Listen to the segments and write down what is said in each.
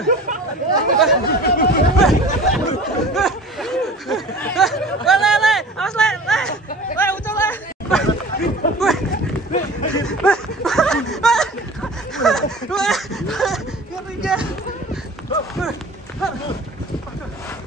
Le, awas le, ucap le.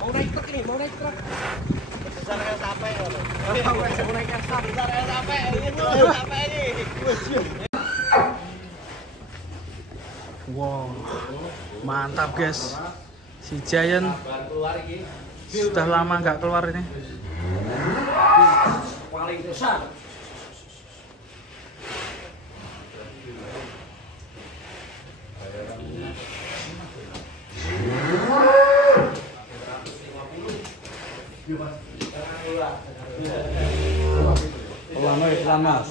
Mau naik truk ini, mau naik truk. Besar yang sampai. Mau naik yang besar yang sampai. Ini sampai ini. Wow, mantap guys. Si Giant sudah lama nggak keluar ini. Paling besar. Lama.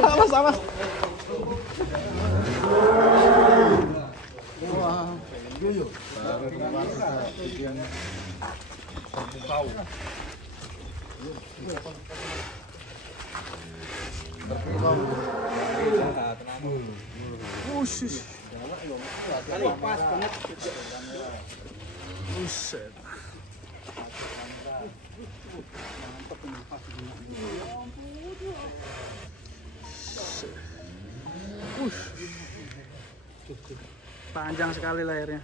Awas. Wah. Usus. Buset. Panjang sekali layarnya.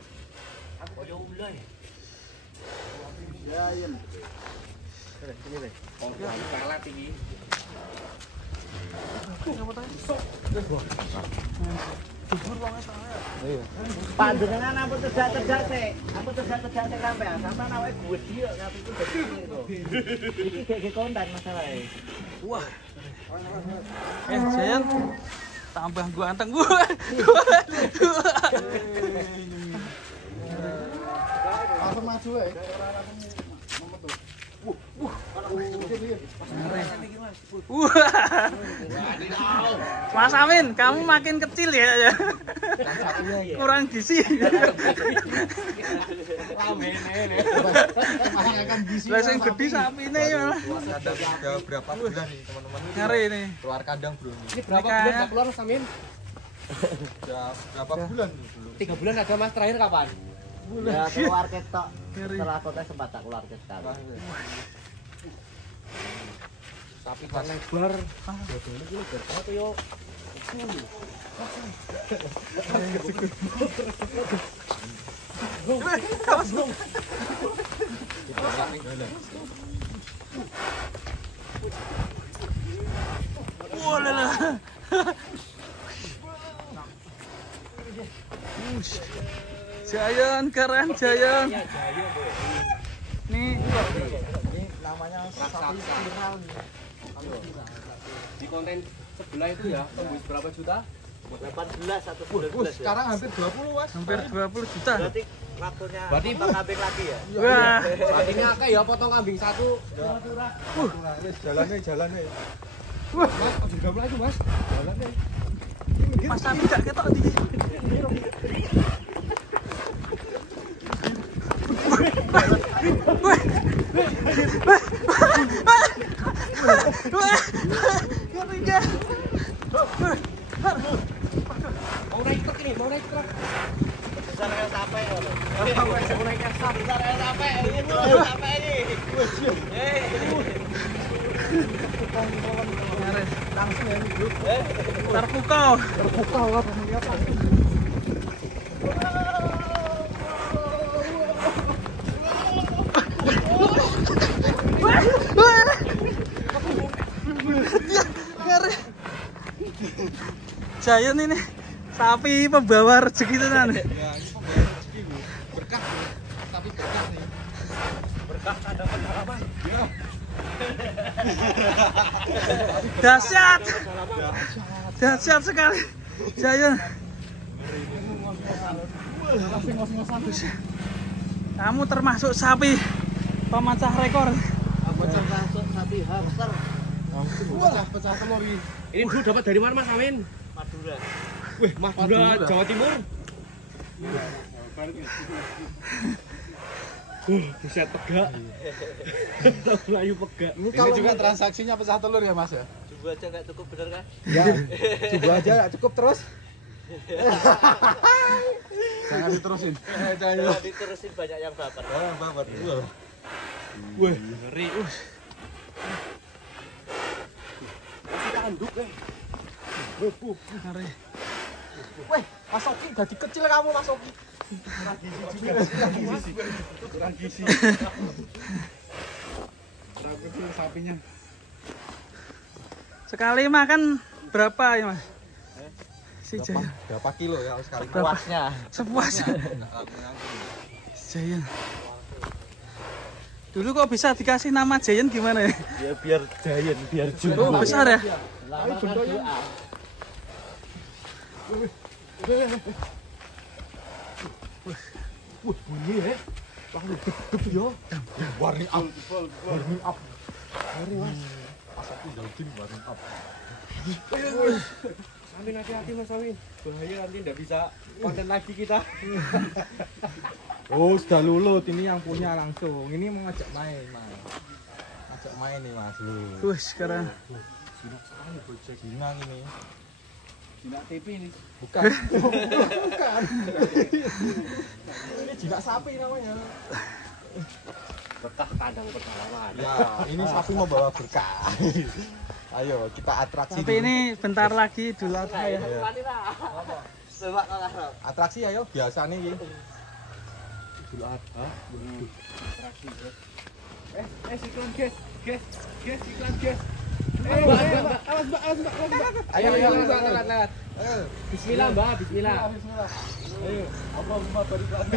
Pak jenengan ampun terjak sik. Ampun terjak sampean. Sampean awake gue dia ngapi ku dadi itu. Iki gek konten masalahe. Wah. Giant tambah gua anteng gua. Langsung maju ya. Mas Amin, kamu makin kecil ya. Kurang gizi. Lah sing gede sapine ya. Udah berapa bulan nih teman-teman? Ngeri ini. Keluar kandang bro. Ini berapa bulan enggak keluar Mas Amin? Udah berapa bulan? 3 bulan ada Mas, terakhir kapan? Ya keluar ketok. Ngeri. Setelah kota sempat tak keluar ketok. Tapi kan lebar. Bodone iki lebar banget yo. Walah. Giant keren Giant. Nih Namanya sapi viral nih. Di konten sebelah itu ya, tembus berapa juta? 18 atau 19 ya. sekarang hampir 20 Mas. hampir 20 juta. Berarti waktunya Berarti potong kambing lagi ya. Wah. Berarti ngakeh ya potong kambing satu. Wis jalannya. Wah, Mas, kok juga mulai itu Mas? Jalannya. Mas Abi gak ketok di. Mau naik truk ini, mau naik truk. Besar yang sampai. Mau naik yang besar yang sampai. Ini sampai ini. Langsung ya bro. Terpukau. Giant ini sapi pembawa rezeki tenan. Ya, ini pembawa rezeki Bu. Berkah Bu. Tapi berkah nih. Berkah ada pengalaman. Ya. Dahsyat. Dahsyat sekali. Giant. Kamu termasuk sapi pemecah rekor. Apa termasuk sapi hamster? Pecah telur ini. Ini dulu dapat dari mana Mas Amin? Madura. Wih, Madura, Jawa Timur. Buset pegak. Melayu pegak. Ini juga transaksinya pecah telur ya Mas ya? Coba aja nggak cukup bener kan? Ya. Coba aja nggak cukup terus. Jangan diterusin. Jangan diterusin, banyak yang baper. Bapak. Wih, ngeri. Masih tanduk ya. Ngeri. Weh, Mas Oki jadi kecil kamu Mas Oki. Kurang gizi. Kurang kecil sapinya. Sekali makan berapa ya Mas? Si Jayan. Berapa kilo ya sekali? Puasnya. Sepuasnya. Jayan. Dulu kok bisa dikasih nama Jayan gimana ya? Ya biar giant, biar Oh, besar ya? Lambangkan doa. Wah, bunyi ya. Warning up. Warning up. Warning Mas. Mas Oki jogging warning up. Amin, hati-hati Mas Amin. Bahaya nanti nggak bisa konten lagi kita. Oh, sudah lulut. Ini yang punya langsung. Ini mau ngajak main, Mas. Ngajak main nih, Mas. Wih, sekarang. Gina ini. Jinak TV ini. Bukan. Bukan. Ini jinak sapi namanya. Berkah kandang pedalaman. Ya, ini sapi mau bawa berkah. Ayo, kita atraksi. Tapi ini bentar lagi Idul Adha ya. Atraksi ayo, biasa nih iki. Idul Adha. Iklan guys. Iklan guys. Awas Mbak. Ayo, lewat. Bismillah, Mbak. Bismillah. Ayo, apa balik lagi.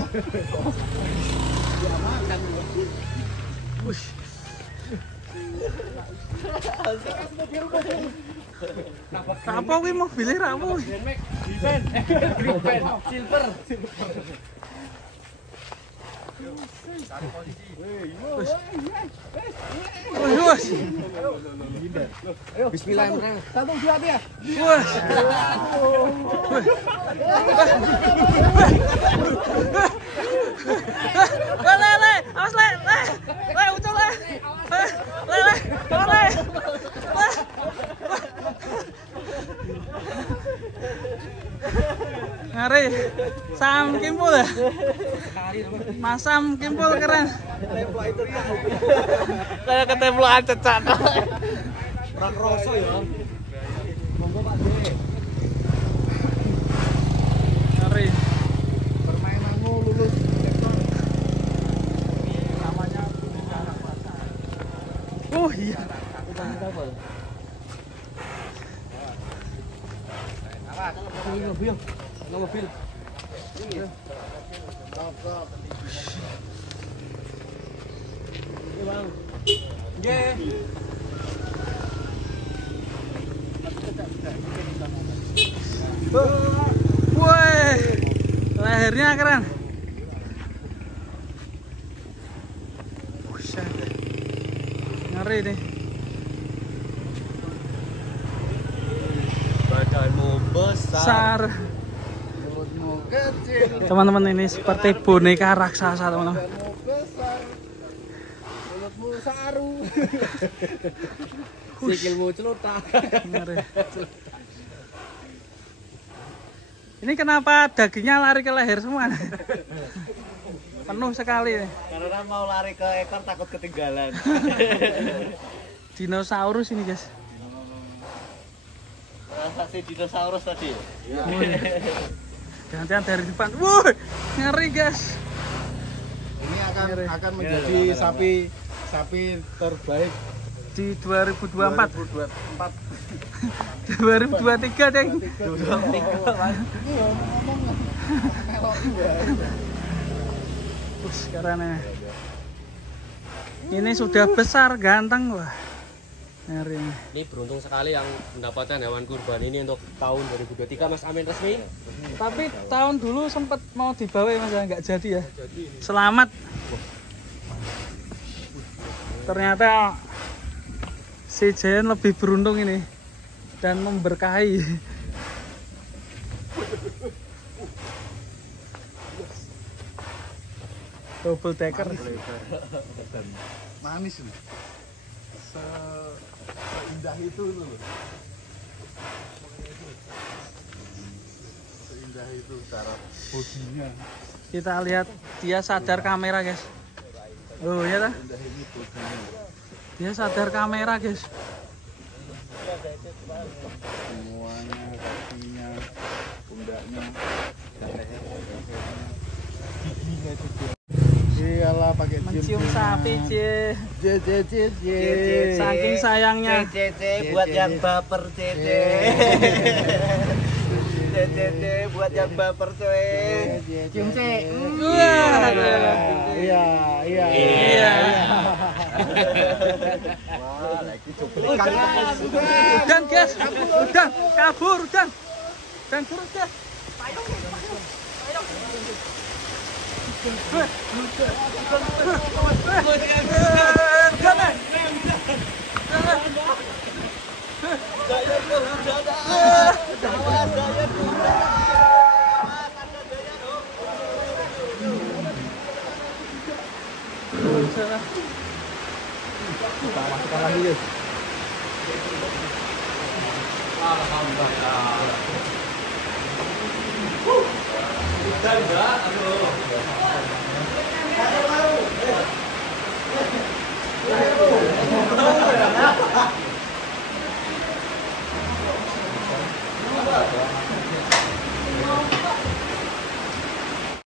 Apa kuwi mobilnya ramu? Green pen, silver. Wes. Bismillahirrahmanirrahim. 1 2 3. Wes. Le, awas le, ucul le. Le. Ngeri, Sam Kimpul ya? Masam Kimpul keren. Kayak ketemplokan cecak. Ora kroso ya. Monggo Pak D. Ngeri. Permainanmu lulus. Oh iya. Mobil. Woi, lehernya keren. Buset. Ngeri nih. Badanmu besar. Mulutmu kecil. Teman-teman, ini seperti boneka raksasa, teman-teman. Besar. Mulutmu saru. Sikilmu celutak. Ngeri. Ini kenapa dagingnya lari ke leher semua? Penuh sekali nih. Karena mau lari ke ekor takut ketinggalan. Dinosaurus ini, guys. Transaksi dinosaurus tadi. Gantian dari depan. Wuh, ngeri, guys. Ini akan menjadi sapi terbaik Di 2024. 2024. 2023, Deng. Sekarang ini sudah besar, ganteng, wah. Ngeri. Ini beruntung sekali yang mendapatkan hewan kurban ini untuk tahun 2023 Mas Amin resmi. Tapi tahun dulu sempat mau dibawa ya, Mas, nggak jadi ya. Selamat. Ternyata Si Jayan lebih beruntung ini dan memberkahi. Double decker. Manis nih. Seindah itu loh. Seindah itu cara bodinya. Kita lihat dia sadar kamera, guys. Oh ya ta? Indah ini bodinya. Dia sadar kamera, guys. Semuanya, kakinya, pundaknya, giginya juga. Iyalah pakai Mencium sapi, Cie. Cie. Saking sayangnya. CC buat yang baper CC. CC buat yang baper coy. Cium C. Wah. Iya. Iya. Wah, lagi Udan, guys. Udan, kabur, udan. Dan turun, guys. Kita masukkan lagi guys.